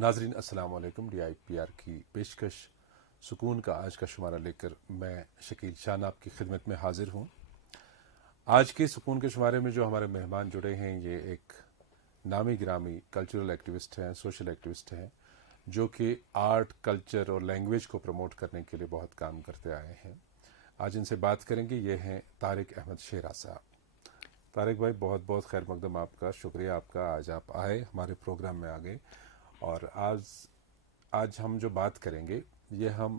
ناظرین السلام علیکم. DIPR کی پیشکش سکون کا آج کا شمارہ لے کر میں شکیل شان آپ کی خدمت میں حاضر ہوں. آج کے سکون کے شمارے میں جو ہمارے مہمان جڑے ہیں یہ ایک نامی گرامی کلچرل ایکٹیوسٹ ہیں, سوشل ایکٹیوسٹ ہیں, جو کہ آرٹ, کلچر اور لینگویج کو پروموٹ کرنے کے لیے بہت کام کرتے آئے ہیں. آج ان سے بات کریں گے. یہ ہیں طارق احمد شیرا صاحب. طارق بھائی بہت بہت خیر مقدم آپ کا, شکریہ آپ کا, آج آپ آئے ہمارے پروگرام میں آ گئے. اور آج ہم جو بات کریں گے یہ ہم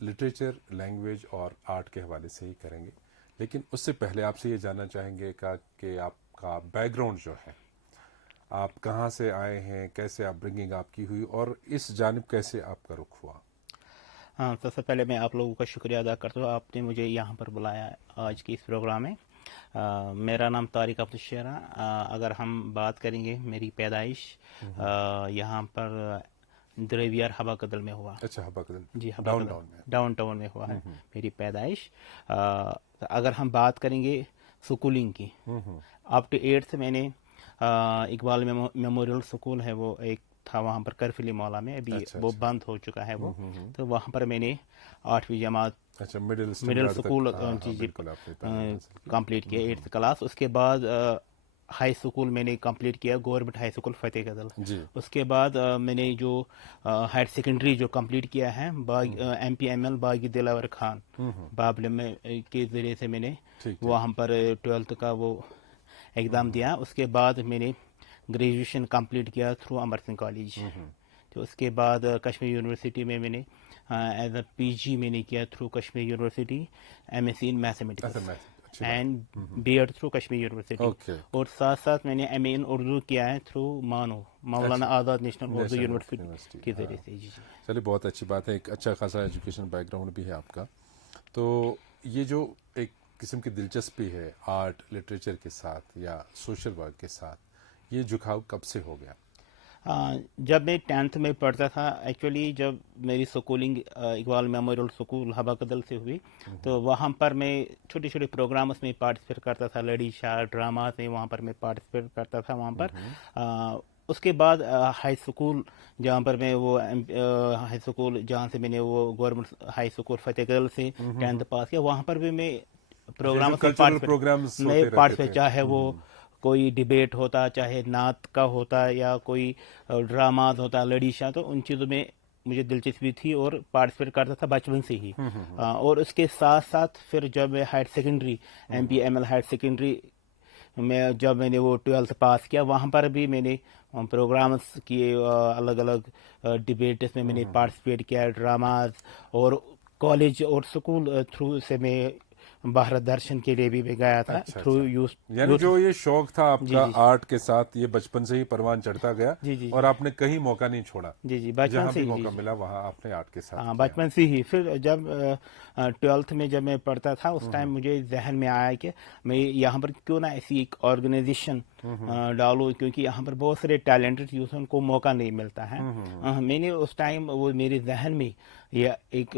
لٹریچر, لینگویج اور آرٹ کے حوالے سے ہی کریں گے. لیکن اس سے پہلے آپ سے یہ جاننا چاہیں گے کہ آپ کا بیک گراؤنڈ جو ہے, آپ کہاں سے آئے ہیں, کیسے آپ برنگنگ آپ کی ہوئی اور اس جانب کیسے آپ کا رخ ہوا. ہاں, سب سے پہلے میں آپ لوگوں کا شکریہ ادا کرتا ہوں, آپ نے مجھے یہاں پر بلایا آج کے اس پروگرام میں. میرا نام طارق احمد شیرا. اگر ہم بات کریں گے میری پیدائش یہاں پر دریویار حبا کدل میں ہوا. اچھا, حبا کدل. جی, ڈاؤن ٹاؤن میں ہوا ہے میری پیدائش. اگر ہم بات کریں گے سکولنگ کی, اپ ٹو 8th میں نے اقبال میموریل سکول ہے وہ ایک تھا وہاں پر کرفلی مولا میں, ابھی وہ بند ہو چکا ہے وہ. تو وہاں پر میں نے 8ویں جماعت مڈل سکول کمپلیٹ کیا, 8th کلاس. اس کے بعد ہائی اسکول میں نے کمپلیٹ کیا گورنمنٹ ہائی اسکول فتح قدل. اس کے بعد میں نے جو ہائر سیکنڈری جو کمپلیٹ کیا ہے MPML باغی دلاور خان بابل میں کے ذریعے سے میں نے وہاں پر 12th کا وہ ایگزام دیا. اس کے بعد میں نے گریجویشن کمپلیٹ کیا تھرو امر سنگھ کالج. تو اس کے بعد کشمیر یونیورسٹی میں نے ایز اے PG میں نے کیا through Kashmir university, MSc in mathematics and BEd through Kashmir university. اور ساتھ ساتھ میں نے MA ان اردو کیا ہے through Maulana Azad national Urdu university کے ذریعے سے. جی چلیے, بہت اچھی بات ہے, ایک اچھا خاصا ایجوکیشن بیک گراؤنڈ بھی ہے آپ کا. تو یہ جو ایک قسم کی دلچسپی ہے آرٹ, لٹریچر کے ساتھ یا سوشل ورک کے ساتھ, یہ جھکاؤ کب سے ہو گیا؟ جب میں 10th میں پڑھتا تھا, ایکچولی جب میری سکولنگ اقبال میموریل سکول حبا کدل سے ہوئی تو وہاں پر میں چھوٹے چھوٹے پروگرامس میں پارٹیسپیٹ کرتا تھا, لڑی شاہ ڈراماز میں وہاں پر میں پارٹیسپیٹ کرتا تھا وہاں پر. اس کے بعد ہائی اسکول جہاں پر میں وہ ہائی اسکول جہاں سے میں نے وہ گورنمنٹ ہائی اسکول فتح قدل سے 10th پاس کیا, وہاں پر بھی میں پروگرامس میں پارٹیسپیٹ, چاہے وہ کوئی ڈیبیٹ ہوتا, چاہے نعت کا ہوتا یا کوئی ڈراماز ہوتا, لڑی شاہ, تو ان چیزوں میں مجھے دلچسپی تھی اور پارٹیسپیٹ کرتا تھا بچپن سے ہی. اور اس کے ساتھ ساتھ پھر جب میں higher secondary MPML higher secondary میں جب میں نے وہ 12th پاس کیا, وہاں پر بھی میں نے پروگرامس کیے, الگ الگ ڈیبیٹس میں نے پارٹیسپیٹ کیا, ڈراماز. اور کالج اور اسکول تھرو سے میں بھارت درشن کے لیے بھی گیا تھا تھرو یعنی جو یہ شوق تھا آپ کا آرٹ کے ساتھ, یہ بچپن سے ہی پروان چڑھتا گیا اور آپ نے کہیں موقع نہیں چھوڑا. جی, بچپن سے موقع ملا وہاں آپ نے آرٹ کے ساتھ بچپن سے ہی. پھر جب 12th میں جب میں پڑھتا تھا اس ٹائم مجھے ذہن میں آیا کہ میں یہاں پر کیوں نہ ایسی ایک آرگنائزیشن ڈالوں, کیونکہ یہاں پر بہت سارے ٹیلنٹڈ یوتھ ہیں, ان کو موقع نہیں ملتا ہے. میں نے اس ٹائم وہ میرے ذہن میں یہ ایک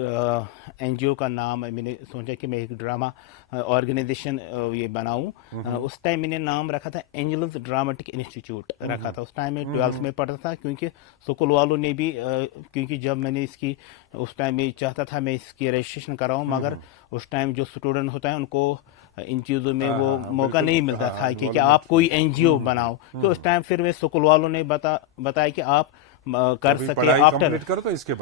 NGO کا نام, میں نے سوچا کہ میں ایک ڈرامہ آرگنائزیشن یہ بناؤں. اس ٹائم میں نے نام رکھا تھا اینجلز ڈراماٹک انسٹیٹیوٹ رکھا تھا. اس ٹائم میں 12th میں پڑھتا تھا, کیونکہ اسکول والوں نے بھی, کیونکہ جب میں نے اس کی اس ٹائم میں چاہتا تھا میں اس کی رجسٹریشن کراؤں, مگر اس ٹائم جو اسٹوڈنٹ ہوتا ہے ان کو ان چیزوں میں وہ موقع نہیں ملتا تھا کہ آپ کوئی NGO بناؤ. تو اس ٹائم پھر اسکول والوں نے بتایا کہ آپ کر سکے آفٹر تو اس کے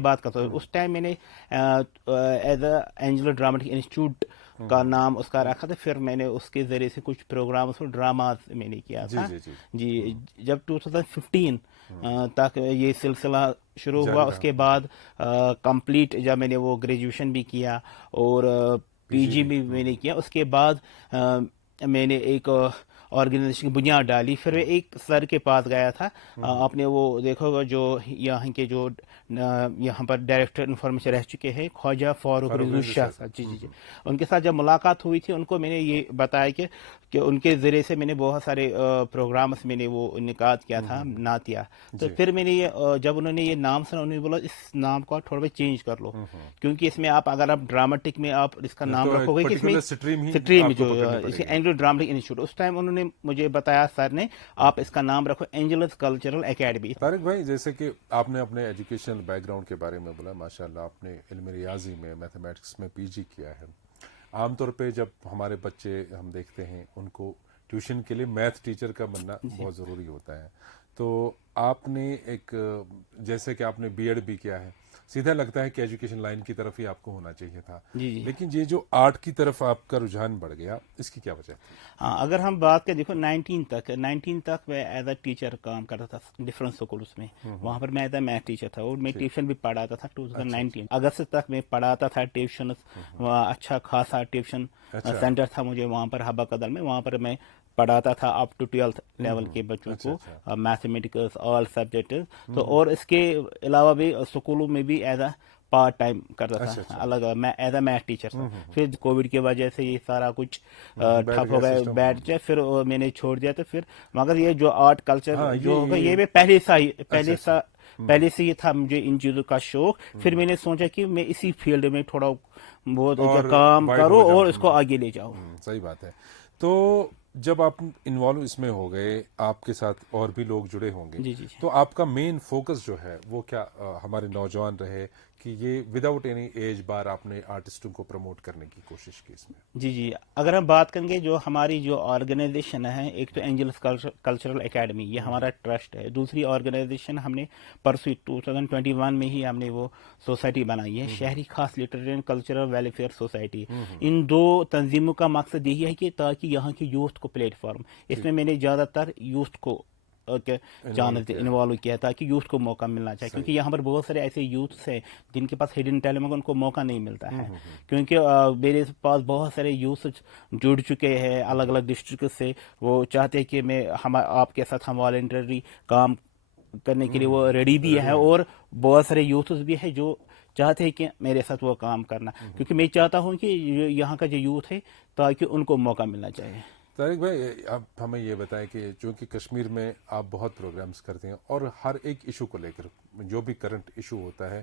بعد کا. تو اس ٹائم میں نے as a Angel dramatic institute کا نام اس کا رکھا تھا. پھر میں نے اس کے ذریعے سے کچھ پروگرامس اور ڈراماز میں نے کیا تھا. جی, جب 2015 تک یہ سلسلہ شروع ہوا, اس کے بعد کمپلیٹ جب میں نے وہ گریجویشن بھی کیا اور PG بھی میں نے کیا, اس کے بعد میں نے ایک آرگنائزیشن کی بنیاد ڈالی. پھر ایک سر کے پاس گیا تھا, آپ نے وہ دیکھا ہوگا جو یہاں کے جو یہاں پر ڈائریکٹر انفارمیشن رہ چکے ہیں, خواجہ فاروق رضوی شاہ صاحب. جی, ان کے ساتھ جب ملاقات ہوئی تھی, ان کو میں نے یہ بتایا کہ ان کے ذریعے سے میں نے بہت سارے پروگرامس میں نے وہ انعقاد کیا تھا, نعتیہ. تو پھر میں نے یہ جب انہوں نے یہ نام سنا, انہوں نے بولا اس نام کو تھوڑا بہت چینج کر لو, کیونکہ اس میں آپ اگر آپ ڈراماٹک میں آپ اس کا نام رکھو گے کہ اس میں اسٹریم جو اینگلو ڈراماٹک انسٹیٹیوٹ, اس ٹائم انہوں نے उन्होंने मुझे बताया, सर ने, आप इसका नाम रखो एंजल्स कल्चरल एकेडमी। तारिक भाई, जैसे कि आपने अपने एजुकेशनल बैकग्राउंड के बारे में बोला, माशाल्लाह आपने इल्म रियाजी में, मैथमेटिक्स में पीजी किया है। आमतौर पे जब हमारे बच्चे हम देखते हैं, उनको ट्यूशन के लिए मैथ टीचर का बनना बहुत ज़रूरी होता है। तो आपने एक, जैसे कि आपने बीएड भी किया है, सीधा लगता है कि एजुकेशन लाइन की तरफ ही आपको होना चाहिए था, जी जी। लेकिन ये जो आर्ट की तरफ आपका रुझान बढ़ गया, इसकी क्या वजह थी? हाँ, अगर हम बात करें, देखो 19 तक मैं एज अ टीचर काम करता था डिफरेंट स्कूल्स में। वहाँ पर मैं एज अ मैथ टीचर था और मैं ट्यूशन भी पढ़ाता था। 2019 अगस्त तक मैं पढ़ाता था ट्यूशन, अच्छा खासा ट्यूशन सेंटर था मुझे वहाँ पर हबा कदल में। वहाँ पर मैं पढ़ाता था अप टू 12th लेवल के बच्चों को, मैथमेटिक्स ऑल सब्जेक्ट। तो और इसके अलावा भी स्कूलों में भी एज अ पार्ट टाइम करता था, अलग मैं एज अ मैथ टीचर था। फिर कोविड की वजह से ये सारा कुछ ठप हो गया, बैठ जाए, फिर मैंने छोड़ दिया। तो फिर मगर ये जो आर्ट कल्चर जो होगा, ये मैं पहले से ही था मुझे इन चीज़ों का शौक। फिर मैंने सोचा कि मैं इसी फील्ड में थोड़ा बहुत काम करूँ और इसको आगे ले जाऊँ। सही बात है। तो जब आप इन्वॉल्व इसमें हो गए, आपके साथ और भी लोग जुड़े होंगे, जी जी। तो आपका मेन फोकस जो है वो क्या हमारे नौजवान रहे कि ये विदाउट एनी एज बार आपने आर्टिस्टों को प्रमोट करने की कोशिश की इसमें? जी जी। अगर हम बात करेंगे जो हमारी जो ऑर्गेनाइजेशन है, एक तो एंजल्स कल्चरल एकेडमी, ये हमारा ट्रस्ट है। दूसरी ऑर्गेनाइजेशन हमने परसों 2021 में ही हमने वो सोसाइटी बनाई है, शहरी खास literary and cultural welfare society. इन दो तंजीमों का मकसद यही है कि ताकि यहाँ की यूथ को प्लेटफॉर्म, इसमें मैंने ज़्यादातर यूथ को इन्वॉल्व किया ताकि यूथ को मौका मिलना चाहिए, क्योंकि यहाँ पर बहुत सारे ऐसे यूथ्स हैं जिनके पास हिडन टैलेंट है, उनको मौका नहीं मिलता है। क्योंकि मेरे पास बहुत सारे यूथ जुड़ चुके हैं अलग अलग डिस्ट्रिक्ट से, वो चाहते हैं कि मैं आपके साथ हम वॉलंटरी काम करने के लिए वो रेडी भी है। और बहुत सारे यूथ्स भी है जो चाहते हैं कि मेरे साथ वो काम करना, क्योंकि मैं चाहता हूँ कि यहाँ का जो यूथ है ताकि उनको मौका मिलना चाहिए। तारिक भाई, आप हमें ये बताएं कि चूँकि कश्मीर में आप बहुत प्रोग्राम्स करते हैं और हर एक इशू को लेकर, जो भी करंट इशू होता है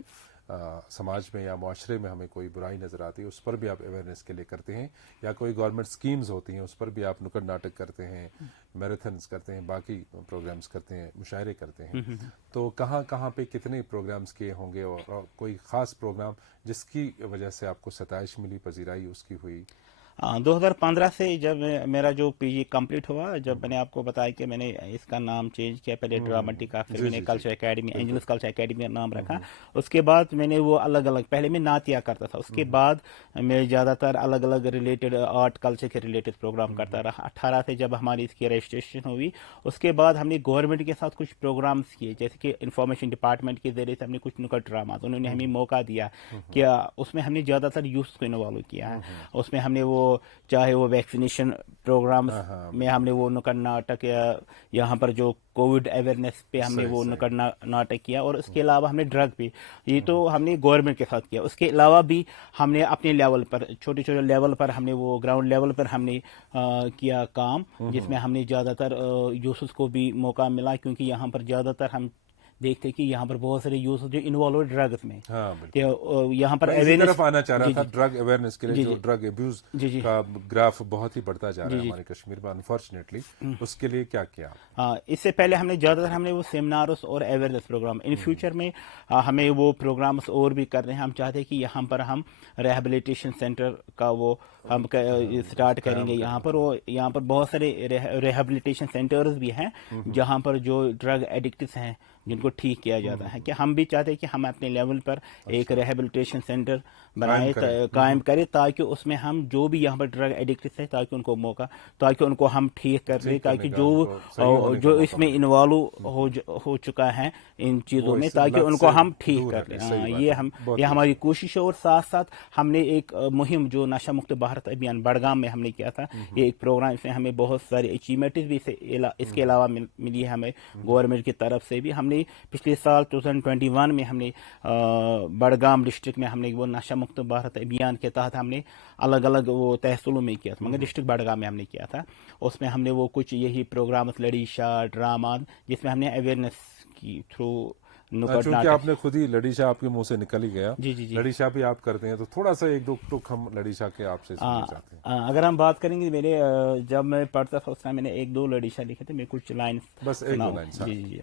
समाज में या माशरे में, हमें कोई बुराई नज़र आती है, उस पर भी आप अवेयरनेस के लिए करते हैं, या कोई गवर्नमेंट स्कीम्स होती हैं उस पर भी आप नुक्कड़ नाटक करते हैं, मैराथन्स करते हैं, बाकी प्रोग्राम्स करते हैं, मुशायरे करते हैं। तो कहाँ कहाँ पे कितने प्रोग्राम्स किए होंगे, और कोई ख़ास प्रोग्राम जिसकी वजह से आपको सताइश मिली, पजीराई उसकी हुई? 2015 से जब मेरा जो पीजी कंप्लीट हुआ, जब मैंने आपको बताया कि मैंने इसका नाम चेंज किया, पहले ड्रामेटिका, फिर मैंने Culture Academy, Angels Culture Academy का नाम रखा। उसके बाद मैंने वो अलग अलग, पहले मैं नातिया करता था, उसके बाद मैं ज़्यादातर अलग अलग रिलेटेड आर्ट कल्चर के रिलेटेड प्रोग्राम करता रहा। 18 से जब हमारी इसकी रजिस्ट्रेशन हुई, उसके बाद हमने गवर्नमेंट के साथ कुछ प्रोग्राम्स किए, जैसे कि इंफॉर्मेशन डिपार्टमेंट के जरिए से हमने कुछ नुक्कड़ ड्रामा, उन्होंने हमें मौका दिया कि उसमें हमने ज़्यादातर यूथ को इन्वॉल्व किया है। उसमें हमने वो, चाहे वो वैक्सीनेशन प्रोग्राम में हमने वो नुक्कड़ नाटक, या यहाँ पर जो कोविड अवेयरनेस पे हमने वो नुक्कड़ नाटक किया, और उसके अलावा हमने ड्रग पे, ये तो हमने गवर्नमेंट के साथ किया। उसके अलावा भी हमने अपने लेवल पर, छोटे छोटे लेवल पर हमने वो ग्राउंड लेवल पर हमने किया काम, जिसमें हमने ज़्यादातर यूथ को भी मौका मिला, क्योंकि यहाँ पर ज़्यादातर हम देखते कि यहाँ पर बहुत सारे यूथ जो इन्वॉल्व है ड्रग्स में। यहाँ पर अवेयरनेस आना चाह रहा था, ड्रग अवेयरनेस के लिए, जो ड्रग अब्यूज का ग्राफ बहुत ही बढ़ता जा रहा है हमारे कश्मीर में अनफॉर्चुनेटली, उसके लिए क्या किया? हाँ, इससे पहले हमने ज़्यादातर हमने वो सेमिनार्स और अवेयरनेस प्रोग्राम, इन फ्यूचर में हमें वो प्रोग्राम्स और भी कर रहे हैं। हम चाहते हैं कि यहाँ पर हम रिहेबिलिटेशन सेंटर का वो हम स्टार्ट करेंगे यहाँ पर। वो यहाँ पर बहुत सारे रिहेबिलिटेशन सेंटर्स भी हैं जहाँ पर जो ड्रग एडिक्ट्स हैं जिनको ठीक किया जाता है, कि हम भी चाहते हैं कि हम अपने लेवल पर एक रिहेबिलिटेशन सेंटर बनाए, कायम करें, ताकि उसमें हम जो भी यहाँ पर ड्रग एडिक्ट्स है, ताकि उनको मौका, ताकि उनको हम ठीक कर दें, ताकि जो इसमें इन्वॉल्व हो चुका है इन चीज़ों में, ताकि उनको हम ठीक कर दें। ये हमारी कोशिश है। और साथ साथ हमने एक मुहिम जो नशा मुक्त भारत अभियान बड़गाम में हमने किया था, ये एक प्रोग्राम, इसमें हमें बहुत सारी अचीवमेंट भी इसके अलावा मिली है हमें गवर्नमेंट की तरफ से भी। हमने पिछले साल 2021 में हमने बड़गाम डिस्ट्रिक्ट में हमने वो नशा मुक्त भारत अभियान के तहत हमने अलग अलग वो तहसीलों में किया था, मगर डिस्ट्रिक्ट बड़गाम में हमने किया था। उसमें हमने वो कुछ यही प्रोग्राम, लड़ी शाह ड्रामा, जिसमें हमने अवेयरनेस की थ्रू नुक्कड़ चूंकि नाटक। आपने खुद ही लड़ी शाह आपके मुंह से निकल ही गया, जी जी जी। लड़ी शाह भी आप करते हैं, तो थोड़ा सा एक दो टुक हम लड़ी शाह के आपसे सुनना चाहते हैं। अगर हम बात करेंगे मेरे जब मैं पढ़ता था उस टाइम मैंने एक दो लड़ी शाह लिखे थे, मैं कुछ लाइन बस एक दो लाइन। जी जी जी।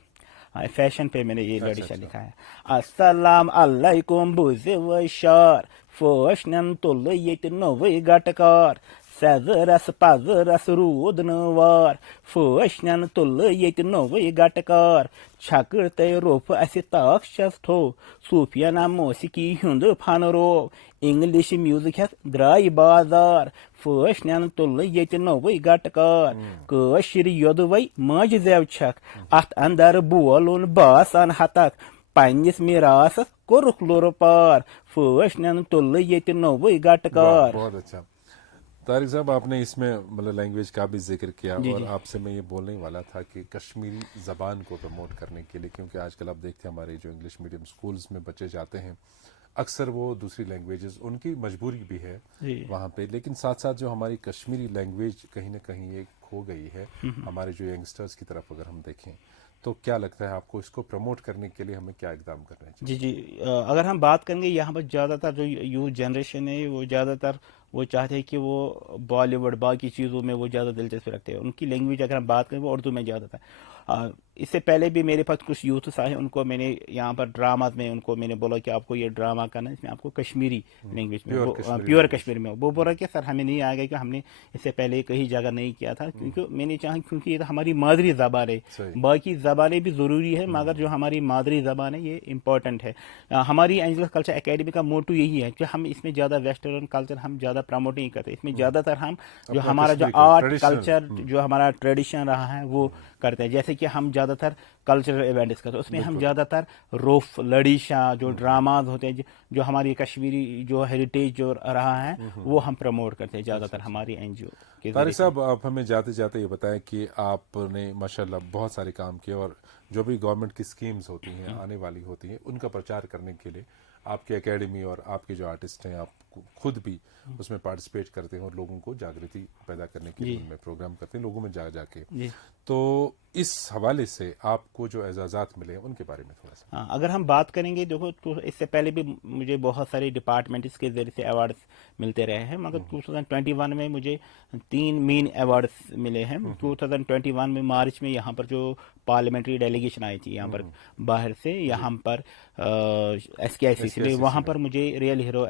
हाँ, फैशन पे मैंने ये लड़ी शाह अच्छा। लिखा है। अस्सलाम अलैकुम बुज़े व शार फोशनन तुल येत नवे गटकार Sazras pazras rudnvar Foshnan tull yet nove gatakar Chakerte rope as it talks to Sufiana Mosiki Hundu Panoro English music has dry bazar Foshnan tull yet nove gatakar Kushiri yodway Majzevchak At andar buolun bas an hatak Pines mirasas Kurklurpar Foshnan tull yet nove gatakar. बहुत अच्छा तारिक साहब, आपने इसमें मतलब language का भी जिक्र किया, और आपसे मैं ये बोलने वाला था कि कश्मीरी ज़बान को प्रमोट करने के लिए, क्योंकि आजकल आप देखते हैं हमारे जो इंग्लिश मीडियम स्कूल्स में बच्चे जाते हैं, अक्सर वो दूसरी लैंग्वेजेस उनकी मजबूरी भी है वहाँ पे, लेकिन साथ साथ जो हमारी कश्मीरी लैंग्वेज कहीं ना कहीं ये खो गई है हमारे जो यंगस्टर्स की तरफ अगर हम देखें, तो क्या लगता है आपको इसको प्रमोट करने के लिए हमें क्या इकदाम करना चाहिए? जी जी, अगर हम बात करेंगे यहाँ पर ज़्यादातर जो यूथ जनरेशन है वो ज़्यादातर वो चाहते हैं कि वो बॉलीवुड बाकी चीज़ों में वो ज़्यादा दिलचस्पी रखते हैं। उनकी लैंग्वेज अगर हम बात करें वो उर्दू में ज़्यादा था। इससे पहले भी मेरे पास कुछ यूथ आए, उनको मैंने यहाँ पर ड्रामाज में उनको मैंने बोला कि आपको ये ड्रामा करना है, इसमें आपको कश्मीरी लैंग्वेज में प्योर कश्मीरी में। वो बोला कि सर हमें नहीं आएगा, कि हमने इससे पहले कहीं जगह नहीं किया था, क्योंकि मैंने चाहा क्योंकि ये तो हमारी मादरी ज़बान है, बाकी ज़बानें भी ज़रूरी है मगर जो हमारी मादरी ज़बान है ये इम्पोर्टेंट है। हमारी एंजलस कल्चर एकेडमी का मोटो यही है कि हम इसमें ज़्यादा वेस्टर्न कल्चर हम ज़्यादा प्रमोट नहीं करते, इसमें ज़्यादातर हम जो हमारा जो आर्ट कल्चर जो हमारा ट्रेडिशन रहा है वो करते हैं। जैसे कि हम ज़्यादातर कल्चरल इवेंट्स करते हैं, उसमें हम ज़्यादातर रोफ लड़ी शाह जो ड्रामाज होते हैं जो हमारी कश्मीरी जो हेरिटेज जो रहा है वो हम प्रमोट करते हैं ज़्यादातर हमारी एनजीओ के। तारिक साहब, आप हमें जाते जाते ये बताएं कि आपने माशाल्लाह बहुत सारे काम किए, और जो भी गवर्नमेंट की स्कीम्स होती हैं आने वाली होती हैं उनका प्रचार करने के लिए आपकी एकेडमी और आपके जो आर्टिस्ट हैं आप खुद भी उसमें पार्टिसिपेट करते हैं और लोगों को जागृति पैदा करने के लिए उनमें प्रोग्राम करते हैं लोगों में जा जाके। तो इस हवाले से आपको जो एजाज़ात मिले उनके बारे में थोड़ा सा। अगर हम बात करेंगे देखो तो इससे पहले भी मुझे बहुत सारे डिपार्टमेंट्स के जरिए से अवार्ड्स मिलते रहे हैं, मगर 2021 में मुझे 3 मेन अवार्ड्स मिले हैं। 2021 में मार्च में यहाँ पर जो पार्लियामेंट्री डेलीगेशन आई थी यहाँ पर बाहर से, यहाँ पर SKICC में, वहाँ पर मुझे रियल हीरो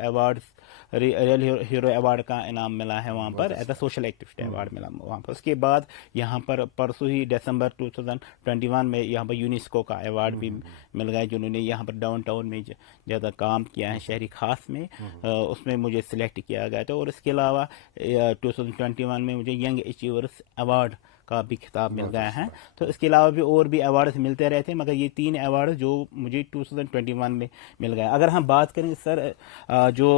अवार्ड का इनाम मिला है वहाँ पर, as a social activist award मिला वहाँ पर। उसके बाद यहाँ पर परसों ही दिसंबर 2021 में यहाँ पर यूनेस्को का अवार्ड भी मिल गया, जिन्होंने यहाँ पर डाउन टाउन में ज़्यादा काम किया है शहरी खास में, उसमें मुझे सिलेक्ट किया गया था। और इसके अलावा 2021 में मुझे यंग अचीवर्स अवार्ड का भी खिताब मिल गया है। तो इसके अलावा भी और भी अवार्ड्स मिलते रहते हैं, मगर ये 3 अवार्ड जो मुझे 2021 में मिल गया। अगर हम बात करें सर जो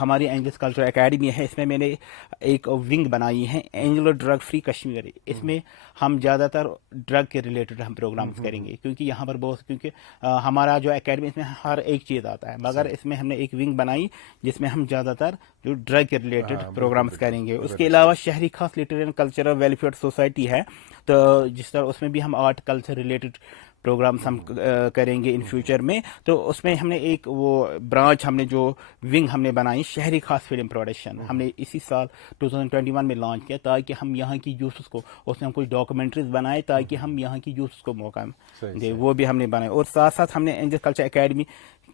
हमारी एंजल्स कल्चर एकेडमी है, इसमें मैंने एक विंग बनाई है एंजलो ड्रग फ्री कश्मीर। इसमें हम ज़्यादातर ड्रग के रिलेटेड हम प्रोग्राम्स करेंगे, क्योंकि यहाँ पर बहुत क्योंकि हमारा जो एकेडमी इसमें हर एक चीज़ आता है, मगर इसमें हमने एक विंग बनाई जिसमें हम ज़्यादातर जो ड्रग के रिलेटेड प्रोग्राम्स करेंगे। उसके अलावा शहरी खास literary and cultural welfare society है, तो जिस तरह उसमें भी हम आर्ट कल्चर रिलेटेड प्रोग्राम्स हम करेंगे इन फ्यूचर में। तो उसमें हमने एक वो ब्रांच हमने जो विंग हमने बनाई शहरी खास फिल्म प्रोडक्शन, हमने इसी साल 2021 में लॉन्च किया, ताकि हम यहाँ की यूथ्स को उसमें हम कुछ डॉक्यूमेंट्रीज बनाए ताकि हम यहाँ की यूथ्स को मौका दे, वो भी हमने बनाए। और साथ साथ हमने एंजल कल्चर एकेडमी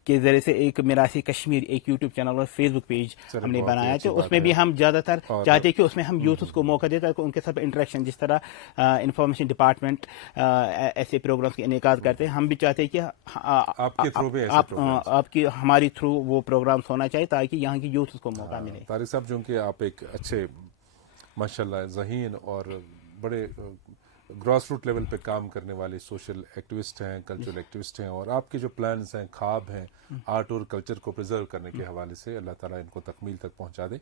के जरिए से एक मिरासी कश्मीर एक यूट्यूब चैनल और फेसबुक पेज हमने बनाया, तो उसमें भी हम ज़्यादातर चाहते हैं कि उसमें हम यूथ को मौका दें ताकि उनके साथ इंटरेक्शन, जिस तरह इंफॉर्मेशन डिपार्टमेंट ऐसे प्रोग्राम्स के इनेकाद करते हैं, हम भी चाहते हैं कि आपकी हमारी थ्रू वो प्रोग्राम्स होना चाहिए ताकि यहाँ की यूथ को मौका मिले। तारिक साहब, जो कि आप एक अच्छे माशाल्लाह ज़हीन और बड़े ग्रास रूट लेवल पे काम करने वाले सोशल एक्टिविस्ट हैं, कल्चरल एक्टिविस्ट हैं, और आपके जो प्लान्स हैं, ख्वाब हैं आर्ट और कल्चर को प्रिजर्व करने के हवाले से, अल्लाह ताला इनको तकमील तक पहुंचा दे।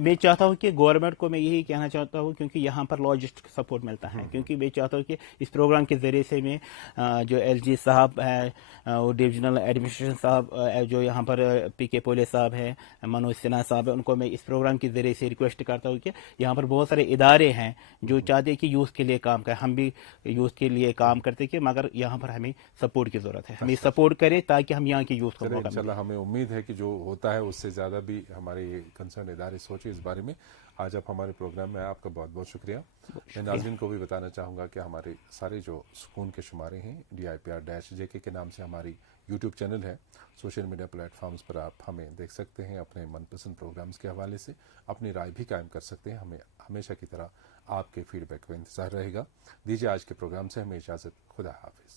मैं चाहता हूं कि गवर्नमेंट को मैं यही कहना चाहता हूं, क्योंकि यहाँ पर लॉजिस्टिक सपोर्ट मिलता है, क्योंकि मैं चाहता हूं कि इस प्रोग्राम के ज़रिए से मैं जो LG साहब है, वो डिविजनल एडमिनिस्ट्रेशन साहब जो यहाँ पर PK पोले साहब है, मनोज सिन्हा साहब है, उनको मैं इस प्रोग्राम के ज़रिए से रिक्वेस्ट करता हूँ कि यहाँ पर बहुत सारे इदारे हैं जो चाहते हैं कि यूथ के लिए काम करें। हम ہم بھی یوتھ کے لیے کام کرتے کہ مگر یہاں پر ہمیں سپورٹ کی ضرورت ہے, ہمیں سپورٹ کرے تاکہ ہم یہاں کے یوتھ کو موقع ملے. انشاءاللہ ہمیں امید ہے کہ جو ہوتا ہے اس سے زیادہ بھی ہمارے کنسرن ادارے سوچے اس بارے میں. آج آپ ہمارے پروگرام میں آپ کا بہت بہت شکریہ. میں ناظرین کو بھی بتانا چاہوں گا کہ ہمارے سارے جو سکون کے شمارے ہیں DIPR-JK کے نام سے ہماری یوٹیوب چینل ہے. سوشل میڈیا پلیٹ فارمز پر آپ ہمیں دیکھ سکتے ہیں, اپنے من پسند پروگرامز کے حوالے سے اپنی رائے بھی قائم کر سکتے ہیں. ہمیں ہمیشہ کی طرح آپ کے فیڈ بیک کا انتظار رہے گا. دیجیے آج کے پروگرام سے ہمیں اجازت. خدا حافظ.